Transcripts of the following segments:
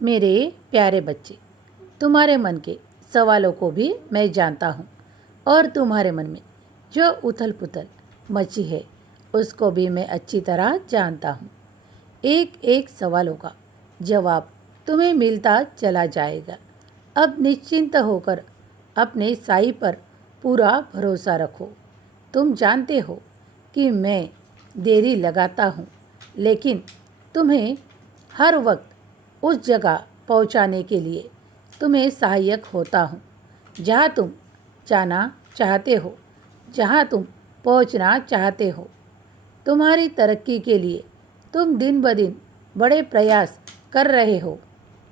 मेरे प्यारे बच्चे, तुम्हारे मन के सवालों को भी मैं जानता हूँ और तुम्हारे मन में जो उथल पुथल मची है उसको भी मैं अच्छी तरह जानता हूँ। एक एक सवालों का जवाब तुम्हें मिलता चला जाएगा। अब निश्चिंत होकर अपने साई पर पूरा भरोसा रखो। तुम जानते हो कि मैं देरी लगाता हूँ, लेकिन तुम्हें हर वक्त उस जगह पहुँचाने के लिए तुम्हें सहायक होता हूँ जहाँ तुम जाना चाहते हो, जहाँ तुम पहुँचना चाहते हो। तुम्हारी तरक्की के लिए तुम दिन ब दिन बड़े प्रयास कर रहे हो।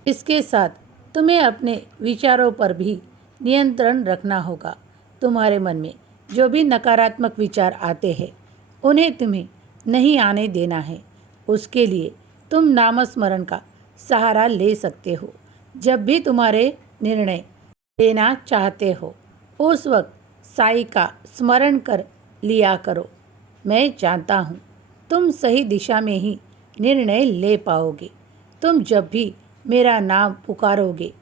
इसके साथ तुम्हें अपने विचारों पर भी नियंत्रण रखना होगा। तुम्हारे मन में जो भी नकारात्मक विचार आते हैं उन्हें तुम्हें नहीं आने देना है। उसके लिए तुम नामस्मरण का सहारा ले सकते हो। जब भी तुम्हारे निर्णय लेना चाहते हो उस वक्त साई का स्मरण कर लिया करो। मैं जानता हूँ तुम सही दिशा में ही निर्णय ले पाओगे। तुम जब भी मेरा नाम पुकारोगे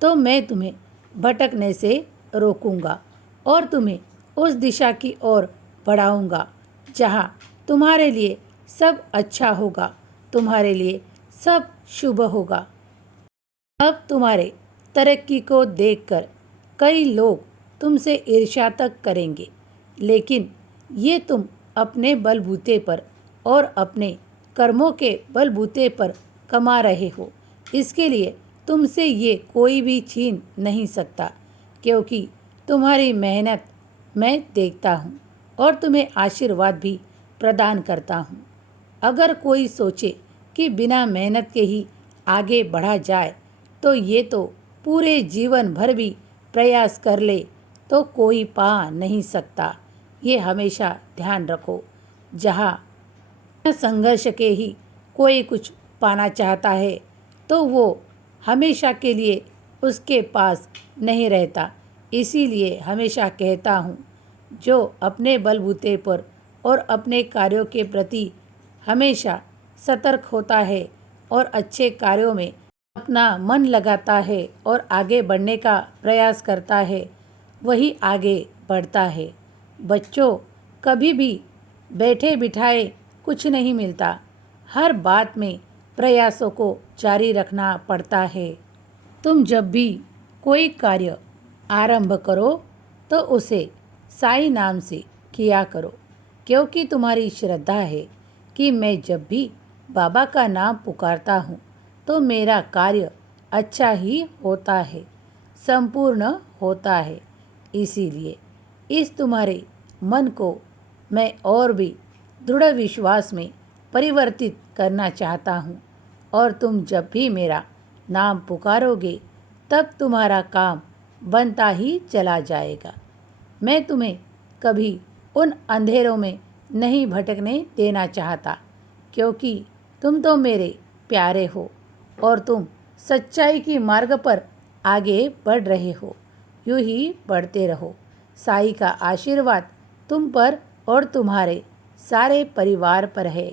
तो मैं तुम्हें भटकने से रोकूंगा और तुम्हें उस दिशा की ओर बढ़ाऊंगा जहाँ तुम्हारे लिए सब अच्छा होगा, तुम्हारे लिए सब शुभ होगा। अब तुम्हारे तरक्की को देखकर कई लोग तुमसे ईर्ष्या तक करेंगे, लेकिन ये तुम अपने बलबूते पर और अपने कर्मों के बलबूते पर कमा रहे हो। इसके लिए तुमसे ये कोई भी छीन नहीं सकता, क्योंकि तुम्हारी मेहनत मैं देखता हूँ और तुम्हें आशीर्वाद भी प्रदान करता हूँ। अगर कोई सोचे कि बिना मेहनत के ही आगे बढ़ा जाए तो ये तो पूरे जीवन भर भी प्रयास कर ले तो कोई पा नहीं सकता। ये हमेशा ध्यान रखो, जहाँ संघर्ष के ही कोई कुछ पाना चाहता है तो वो हमेशा के लिए उसके पास नहीं रहता। इसीलिए हमेशा कहता हूँ, जो अपने बलबूते पर और अपने कार्यों के प्रति हमेशा सतर्क होता है और अच्छे कार्यों में अपना मन लगाता है और आगे बढ़ने का प्रयास करता है, वही आगे बढ़ता है। बच्चों, कभी भी बैठे बिठाए कुछ नहीं मिलता। हर बात में प्रयासों को जारी रखना पड़ता है। तुम जब भी कोई कार्य आरंभ करो तो उसे साई नाम से किया करो, क्योंकि तुम्हारी श्रद्धा है कि मैं जब भी बाबा का नाम पुकारता हूँ तो मेरा कार्य अच्छा ही होता है, संपूर्ण होता है। इसीलिए इस तुम्हारे मन को मैं और भी दृढ़ विश्वास में परिवर्तित करना चाहता हूँ और तुम जब भी मेरा नाम पुकारोगे तब तुम्हारा काम बनता ही चला जाएगा। मैं तुम्हें कभी उन अंधेरों में नहीं भटकने देना चाहता, क्योंकि तुम तो मेरे प्यारे हो और तुम सच्चाई की मार्ग पर आगे बढ़ रहे हो। यूं ही बढ़ते रहो। साई का आशीर्वाद तुम पर और तुम्हारे सारे परिवार पर है।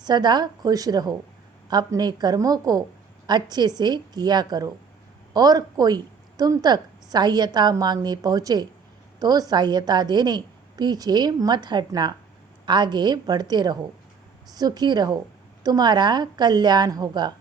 सदा खुश रहो, अपने कर्मों को अच्छे से किया करो और कोई तुम तक सहायता मांगने पहुँचे तो सहायता देने पीछे मत हटना। आगे बढ़ते रहो, सुखी रहो, तुम्हारा कल्याण होगा।